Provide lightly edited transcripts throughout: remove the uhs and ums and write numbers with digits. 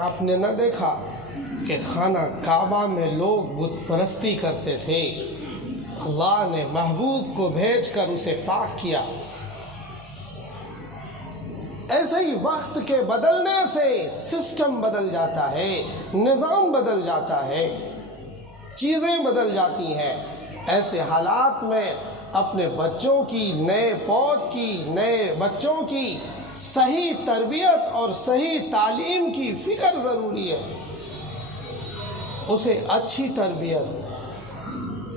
آپ نے نہ دیکھا کہ خانہ کعبہ میں لوگ بت پرستی کرتے تھے، اللہ نے محبوب کو بھیج کر اسے پاک کیا۔ ایسے ہی وقت کے بدلنے سے سسٹم بدل جاتا ہے، نظام بدل جاتا ہے، چیزیں بدل جاتی ہیں۔ ایسے حالات میں اپنے بچوں کی، نئے پود کی، نئے بچوں کی صحیح تربیت اور صحیح تعلیم کی فکر ضروری ہے۔ اسے اچھی تربیت،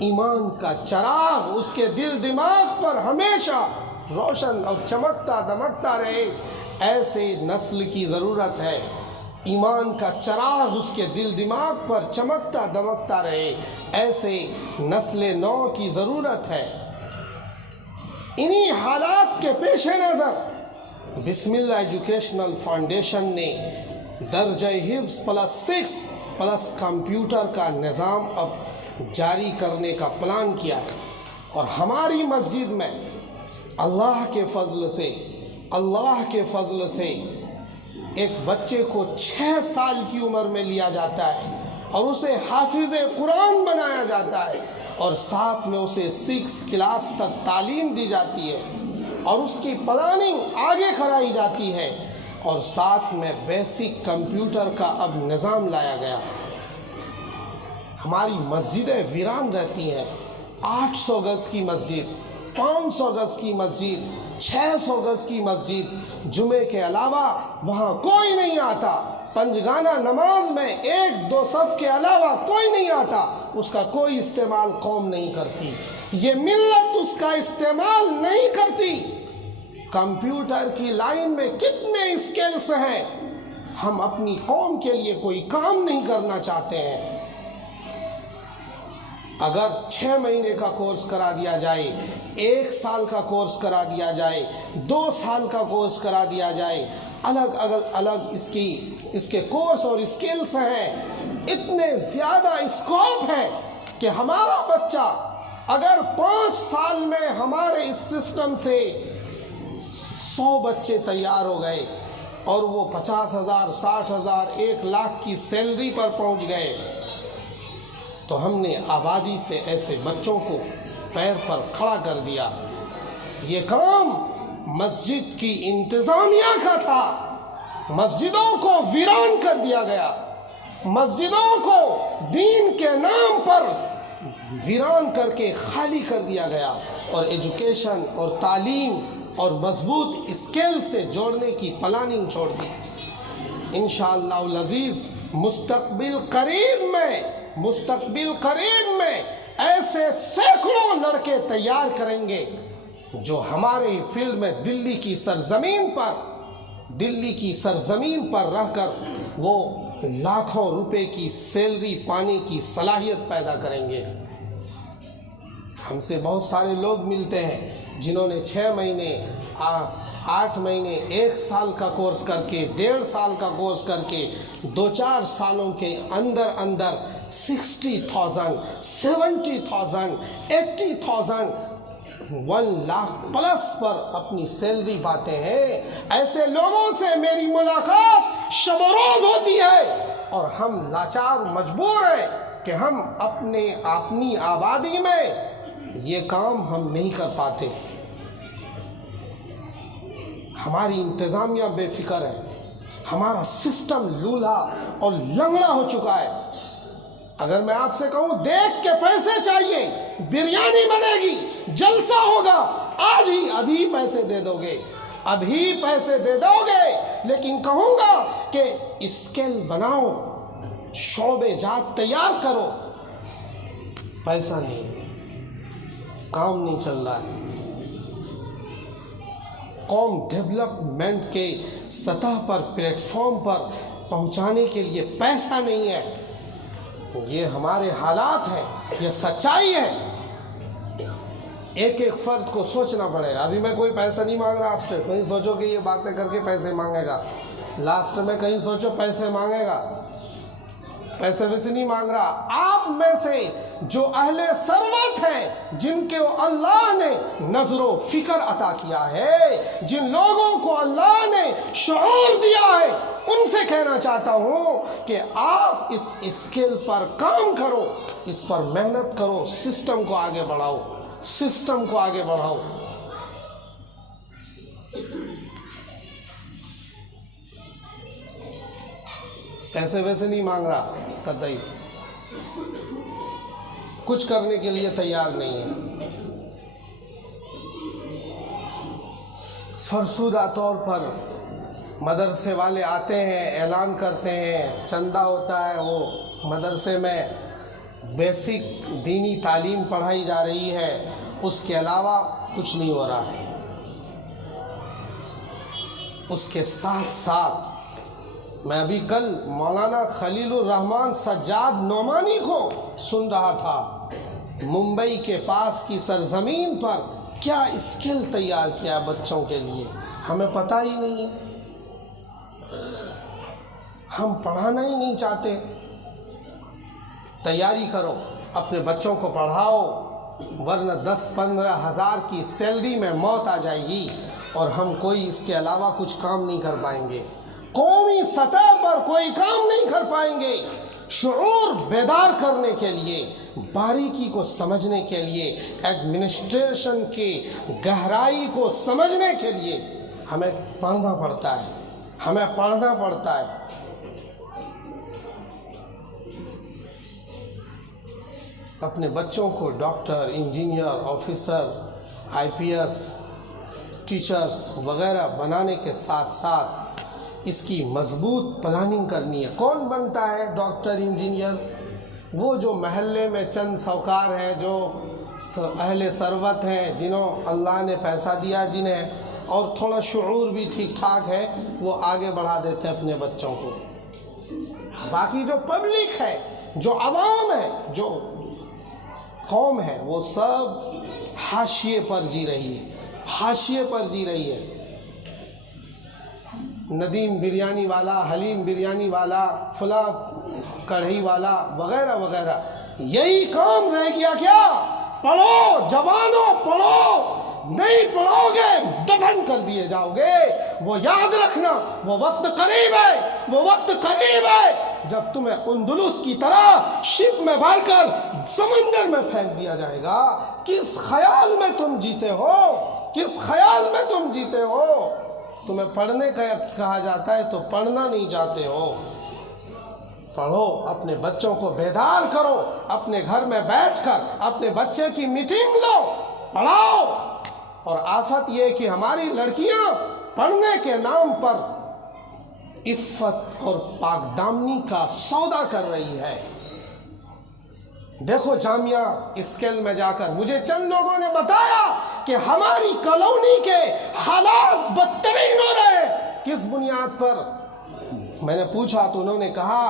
ایمان کا چراغ اس کے دل دماغ پر ہمیشہ روشن اور چمکتا دمکتا رہے، ایسے نسل کی ضرورت ہے۔ ایمان کا چراغ اس کے دل دماغ پر چمکتا دمکتا رہے، ایسے نسل نو کی ضرورت ہے۔ انہی حالات کے پیش نظر بسم اللہ ایجوکیشنل فاؤنڈیشن نے درجہ حفظ +6 کمپیوٹر کا نظام اب جاری کرنے کا پلان کیا ہے، اور ہماری مسجد میں اللہ کے فضل سے ایک بچے کو 6 سال کی عمر میں لیا جاتا ہے اور اسے حافظ قرآن بنایا جاتا ہے، اور ساتھ میں اسے 6 کلاس تک تعلیم دی جاتی ہے، اور اس کی پلاننگ آگے کرائی جاتی ہے، اور ساتھ میں بیسک کمپیوٹر کا اب نظام لایا گیا۔ ہماری مسجدیں ویران رہتی ہیں، 800 گز کی مسجد، 500 گز کی مسجد، 600 گز کی مسجد، جمعے کے علاوہ وہاں کوئی نہیں آتا، پنجگانہ نماز میں 1-2 صف کے علاوہ کوئی نہیں آتا، اس کا کوئی استعمال قوم نہیں کرتی، یہ ملت اس کا استعمال نہیں کرتی۔ کمپیوٹر کی لائن میں کتنے اسکلز ہیں، ہم اپنی قوم کے لیے کوئی کام نہیں کرنا چاہتے ہیں۔ اگر 6 مہینے کا کورس کرا دیا جائے، 1 سال کا کورس کرا دیا جائے، 2 سال کا کورس کرا دیا جائے، الگ اس کے کورس اور اسکلز ہیں، اتنے زیادہ اسکوپ ہے کہ ہمارا بچہ اگر 5 سال میں ہمارے اس سسٹم سے 100 بچے تیار ہو گئے اور وہ 50,000 60,000 1 لاکھ کی سیلری پر پہنچ گئے، تو ہم نے آبادی سے ایسے بچوں کو پیر پر کھڑا کر دیا۔ یہ کام مسجد کی انتظامیہ کا تھا، مسجدوں کو ویران کر دیا گیا، مسجدوں کو دین کے نام پر ویران کر کے خالی کر دیا گیا، اور ایجوکیشن اور تعلیم اور مضبوط اسکل سے جوڑنے کی پلاننگ چھوڑ دی۔ انشاءاللہ العزیز مستقبل قریب میں ایسے سینکڑوں لڑکے تیار کریں گے جو ہمارے فیلڈ میں دلی کی سرزمین پر رہ کر وہ لاکھوں روپے کی سیلری پانے کی صلاحیت پیدا کریں گے۔ ہم سے بہت سارے لوگ ملتے ہیں جنہوں نے 6 مہینے 8 مہینے 1 سال کا کورس کر کے 1.5 سال کا کورس کر کے 2-4 سالوں کے اندر 60,000 70,000 80,000 1 لاکھ پلس پر اپنی سیلری پاتے ہیں۔ ایسے لوگوں سے میری ملاقات شب و روز ہوتی ہے، اور ہم لاچار مجبور ہیں کہ ہم اپنی آبادی میں یہ کام ہم نہیں کر پاتے۔ ہماری انتظامیہ بے فکر ہے، ہمارا سسٹم لولہا اور لنگڑا ہو چکا ہے۔ اگر میں آپ سے کہوں دیکھ کے پیسے چاہیے، بریانی بنے گی، جلسہ ہوگا، آج ہی ابھی پیسے دے دو گے، لیکن کہوں گا کہ اسکل بناؤ، شعبے جات تیار کرو، پیسہ نہیں، کام نہیں چل رہا ہے۔ قوم ڈیولپمنٹ کے سطح پر پلیٹ فارم پر پہنچانے کے لیے پیسہ نہیں ہے۔ یہ ہمارے حالات ہیں، یہ سچائی ہے۔ ایک فرد کو سوچنا پڑے گا۔ ابھی میں کوئی پیسہ نہیں مانگ رہا آپ سے، کہیں سوچو کہ یہ باتیں کر کے پیسے مانگے گا، لاسٹ میں کہیں سوچو پیسے مانگے گا، پیسے ویسے نہیں مانگ رہا۔ آپ میں سے جو اہل ثروت ہیں، جن کے اللہ نے نظر و فکر عطا کیا ہے، جن لوگوں کو اللہ نے شعور دیا ہے، ان سے کہنا چاہتا ہوں کہ آپ اس اسکل پر کام کرو، اس پر محنت کرو، سسٹم کو آگے بڑھاؤ، سسٹم کو آگے بڑھاؤ۔ پیسے ویسے نہیں مانگ رہا قطعی، کچھ کرنے کے لیے تیار نہیں ہے۔ فرسودہ طور پر مدرسے والے آتے ہیں، اعلان کرتے ہیں، چندہ ہوتا ہے، وہ مدرسے میں بیسک دینی تعلیم پڑھائی جا رہی ہے، اس کے علاوہ کچھ نہیں ہو رہا ہے۔ اس کے ساتھ ساتھ میں ابھی کل مولانا خلیل الرحمن سجاد نعمانی کو سن رہا تھا، ممبئی کے پاس کی سرزمین پر کیا اسکل تیار کیا بچوں کے لیے، ہمیں پتہ ہی نہیں، ہم پڑھانا ہی نہیں چاہتے۔ تیاری کرو، اپنے بچوں کو پڑھاؤ، ورنہ 10-15 ہزار کی سیلری میں موت آ جائے گی اور ہم کوئی اس کے علاوہ کچھ کام نہیں کر پائیں گے، قومی سطح پر کوئی کام نہیں کر پائیں گے۔ شعور بیدار کرنے کے لیے، باریکی کو سمجھنے کے لیے، ایڈمنسٹریشن کی گہرائی کو سمجھنے کے لیے ہمیں پڑھنا پڑتا ہے، ہمیں پڑھنا پڑتا ہے۔ اپنے بچوں کو doctor, engineer, officer, IPS، teachers وغیرہ بنانے کے ساتھ ساتھ اس کی مضبوط پلاننگ کرنی ہے۔ کون بنتا ہے ڈاکٹر، انجینئر؟ وہ جو محلے میں چند سوکار ہیں، جو اہل ثروت ہیں، جنہوں اللہ نے پیسہ دیا، جنہیں اور تھوڑا شعور بھی ٹھیک ٹھاک ہے، وہ آگے بڑھا دیتے ہیں اپنے بچوں کو۔ باقی جو پبلک ہے، جو عوام ہے، جو قوم ہے، وہ سب حاشیے پر جی رہی ہے، حاشیے پر جی رہی ہے۔ ندیم بریانی والا، حلیم بریانی والا، فلاں کڑھائی والا وغیرہ وغیرہ، یہی کام رہ گیا کیا؟ پڑھو جوانوں، پڑھو، نہیں پڑھو گے دفن کر دیے جاؤ گے۔ وہ یاد رکھنا، وہ وقت قریب ہے، وہ وقت قریب ہے جب تمہیں اندلس کی طرح شپ میں بھر کر سمندر میں پھینک دیا جائے گا۔ کس خیال میں تم جیتے ہو؟ کس خیال میں تم جیتے ہو؟ تمہیں پڑھنے کا کہا جاتا ہے تو پڑھنا نہیں چاہتے ہو۔ پڑھو، اپنے بچوں کو بیدار کرو، اپنے گھر میں بیٹھ کر اپنے بچے کی میٹنگ لو، پڑھاؤ۔ اور آفت یہ کہ ہماری لڑکیاں پڑھنے کے نام پر عفت اور پاک دامنی کا سودا کر رہی ہے۔ دیکھو جامعہ اسکل میں جا کر مجھے چند لوگوں نے بتایا کہ ہماری کالونی کے حالات بدترین ہو رہے ہیں۔ کس بنیاد پر؟ میں نے پوچھا تو انہوں نے کہا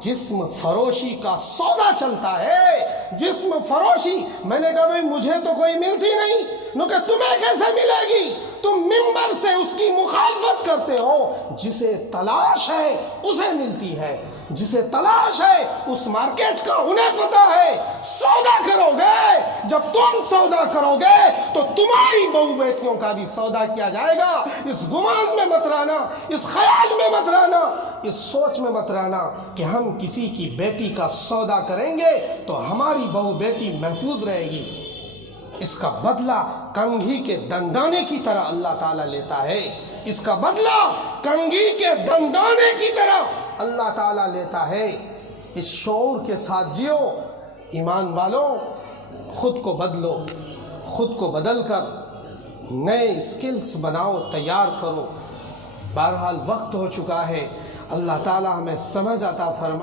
جسم فروشی کا سودا چلتا ہے، جسم فروشی۔ میں نے کہا بھئی مجھے تو کوئی ملتی نہیں۔ انہوں نے کہا تمہیں کیسے ملے گی؟ تم ممبر سے اس کی مخالفت کرتے ہو۔ جسے تلاش ہے اسے ملتی ہے، جسے تلاش ہے اس مارکیٹ کا انہیں پتہ ہے۔ سودا کرو گے، جب تم سودا کرو گے تو تمہاری بہو بیٹیوں کا بھی سودا کیا جائے گا۔ اس گمان میں مت رہنا، اس خیال میں مت رہنا، اس سوچ میں مت رہنا کہ ہم کسی کی بیٹی کا سودا کریں گے تو ہماری بہو بیٹی محفوظ رہے گی۔ اس کا بدلہ کنگھی کے دندانے کی طرح اللہ تعالیٰ لیتا ہے، اس کا بدلہ کنگھی کے دندانے کی طرح اللہ تعالیٰ لیتا ہے۔ اس شعور کے ساتھ جیو ایمان والوں، خود کو بدلو، خود کو بدل کر نئے اسکلز بناؤ، تیار کرو۔ بہرحال وقت ہو چکا ہے، اللہ تعالیٰ ہمیں سمجھ عطا فرمائے۔